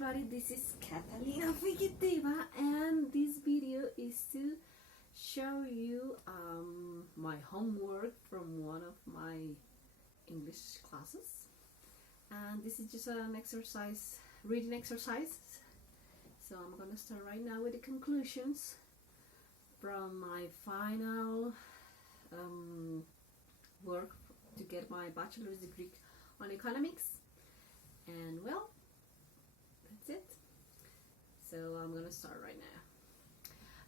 everybody, this is Catalina Fugitiva, and this video is to show you my homework from one of my English classes. And this is just an exercise, reading exercise. So I'm gonna start right now with the conclusions from my final work to get my bachelor's degree on economics. And well, that's it. So I'm gonna start right now.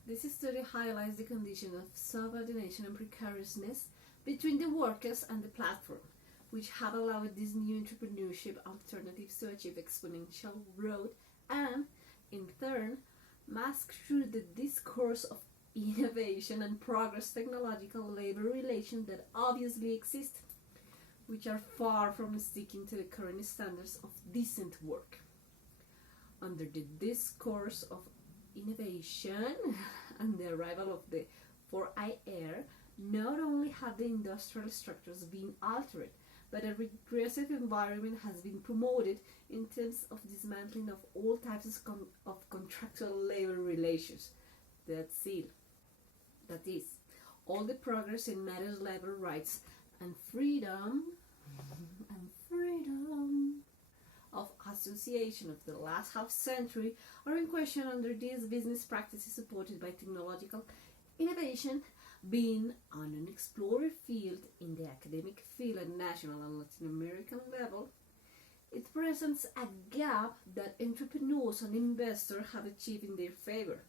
This study highlights the condition of subordination and precariousness between the workers and the platform, which have allowed these new entrepreneurship alternatives to achieve exponential growth and, in turn, mask through the discourse of innovation and progress technological labor relations that obviously exist, which are far from sticking to the current standards of decent work. Under the discourse of innovation and the arrival of the 4I era, not only have the industrial structures been altered, but a regressive environment has been promoted in terms of dismantling of all types of contractual labor relations. That is, all the progress in matters of labor rights and freedom of association of the last half century are in question under these business practices supported by technological innovation being an unexplored field in the academic field at national and Latin American level. It presents a gap that entrepreneurs and investors have achieved in their favor,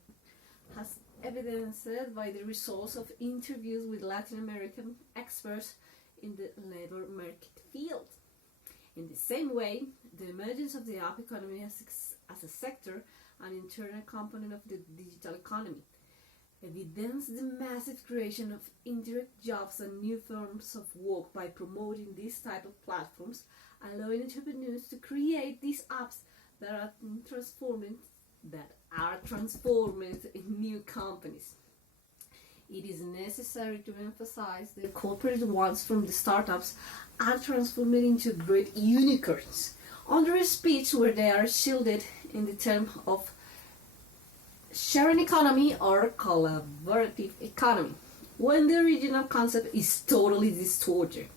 as evidenced by the results of interviews with Latin American experts in the labor market field. In the same way, the emergence of the app economy as a sector and internal component of the digital economy evidence the massive creation of indirect jobs and new forms of work by promoting these type of platforms, allowing entrepreneurs to create these apps that are transformed in new companies. It is necessary to emphasize the corporate ones from the startups are transformed into great unicorns under a speech where they are shielded in the term of sharing economy or collaborative economy, when the original concept is totally distorted.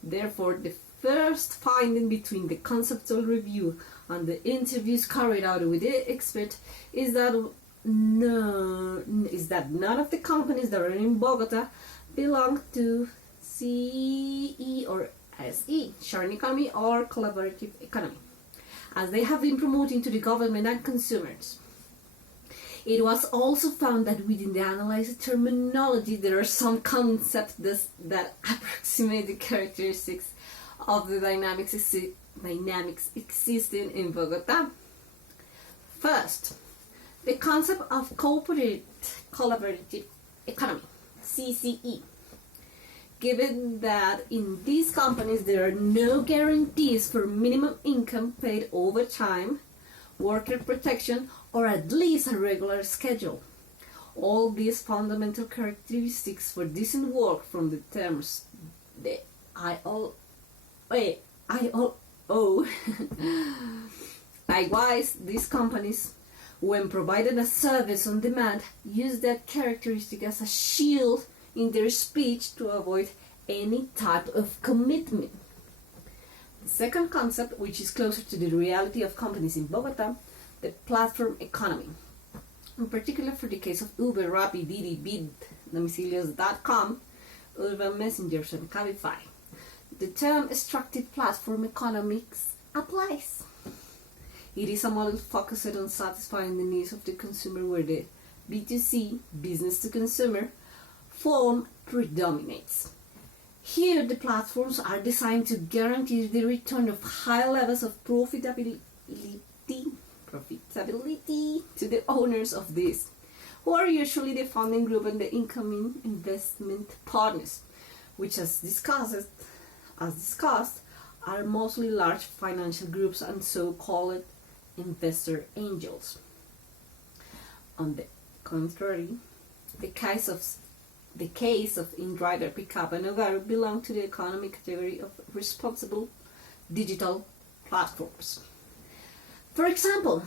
Therefore, the first finding between the conceptual review and the interviews carried out with the expert is that none of the companies that are in Bogota belong to CE or SE, sharing economy or collaborative economy, as they have been promoting to the government and consumers. It was also found that within the analyzed terminology there are some concepts that approximate the characteristics of the dynamics existing in Bogota. First, the concept of collaborative economy, CCE. Given that in these companies there are no guarantees for minimum income paid over time, worker protection, or at least a regular schedule. All these fundamental characteristics for decent work from the terms the ILO. Likewise, these companies, when provided a service on demand, use that characteristic as a shield in their speech to avoid any type of commitment. The second concept, which is closer to the reality of companies in Bogota, the platform economy. In particular for the case of Uber, Rappi, Didi, Bid, Domicilios.com, Urban Messengers, and Cabify. The term extractive platform economics applies. It is a model focused on satisfying the needs of the consumer where the B2C, business to consumer, form predominates. Here, the platforms are designed to guarantee the return of high levels of profitability to the owners of these, who are usually the funding group and the incoming investment partners, which, as discussed, are mostly large financial groups and so-called investor angels. On the contrary, the case of InDriver, Pickup, and Ogaro belong to the economic category of responsible digital platforms. For example,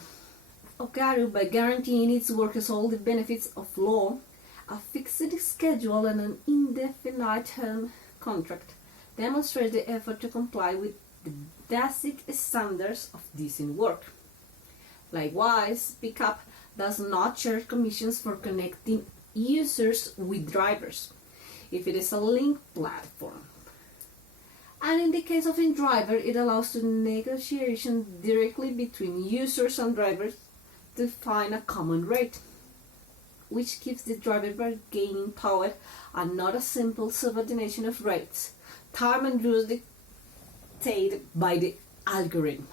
Okaru, by guaranteeing its workers all the benefits of law, a fixed schedule and an indefinite term contract, demonstrates the effort to comply with the basic standards of decent work. Likewise, Pickup does not charge commissions for connecting users with drivers if it is a linked platform. And in the case of InDriver, it allows the negotiation directly between users and drivers to find a common rate, which gives the driver bargaining power and not a simple subordination of rates, time and rules dictated by the algorithm.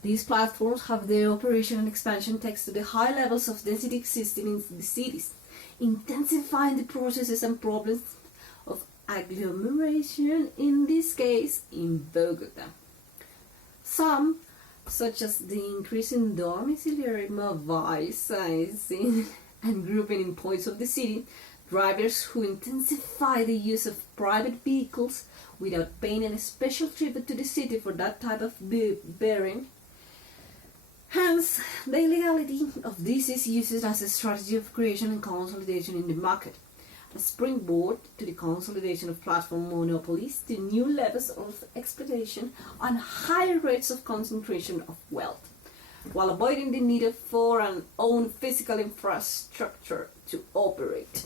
These platforms have their operation and expansion thanks to the high levels of density existing in the cities, intensifying the processes and problems of agglomeration, in this case in Bogota. Some, such as the increase in domiciliary mobile sizing and grouping in points of the city, drivers who intensify the use of private vehicles without paying any special tribute to the city for that type of bearing. Hence, the illegality of this is used as a strategy of creation and consolidation in the market, a springboard to the consolidation of platform monopolies to new levels of exploitation and higher rates of concentration of wealth, while avoiding the need for an own physical infrastructure to operate.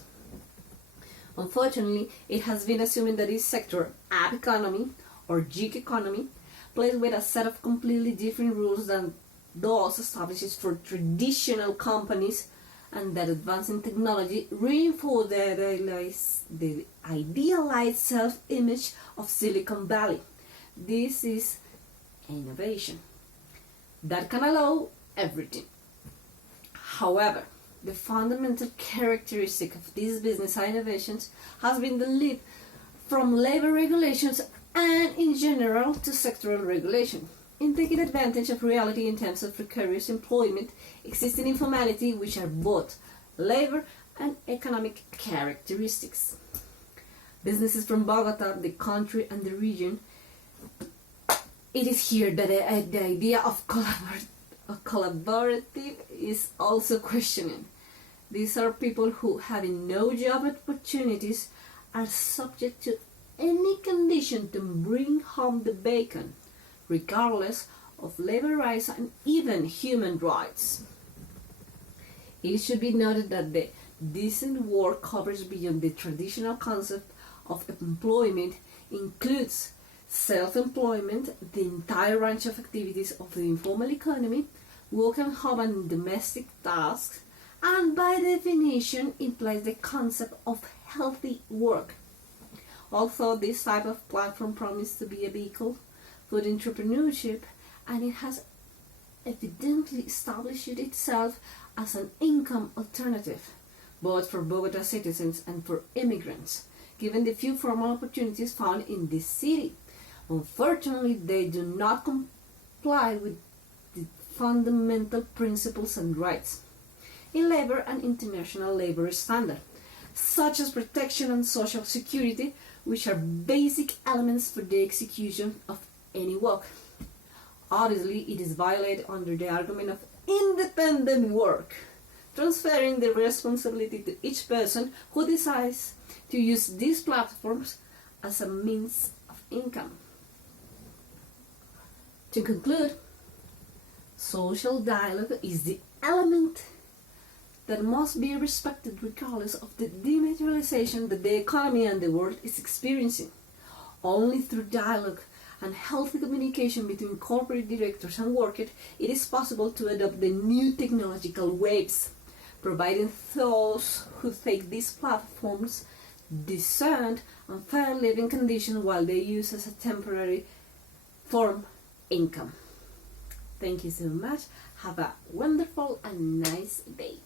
Unfortunately, it has been assumed that this sector, app economy or gig economy, plays with a set of completely different rules than those established for traditional companies, and that advancing technology reinforce the idealized self-image of Silicon Valley. This is innovation that can allow everything. However, the fundamental characteristic of these business innovations has been the leap from labor regulations and in general to sectoral regulation, in taking advantage of reality in terms of precarious employment, existing informality, which are both labor and economic characteristics. Businesses from Bogota, the country and the region, it is here that the idea of collaborative is also questioning. These are people who, having no job opportunities, are subject to any condition to bring home the bacon, regardless of labor rights and even human rights. It should be noted that the decent work covers beyond the traditional concept of employment, includes self-employment, the entire range of activities of the informal economy, work and home and domestic tasks, and by definition implies the concept of healthy work. Although this type of platform promises to be a vehicle for entrepreneurship, and it has evidently established itself as an income alternative, both for Bogota citizens and for immigrants, given the few formal opportunities found in this city. Unfortunately, they do not comply with the fundamental principles and rights in labor and international labor standards, such as protection and social security, which are basic elements for the execution of any work. Obviously, it is violated under the argument of independent work, transferring the responsibility to each person who decides to use these platforms as a means of income. To conclude, social dialogue is the element that must be respected regardless of the dematerialization that the economy and the world is experiencing. Only through dialogue and healthy communication between corporate directors and workers, it is possible to adopt the new technological waves, providing those who take these platforms decent and fair living conditions while they use as a temporary form income. Thank you so much. Have a wonderful and nice day.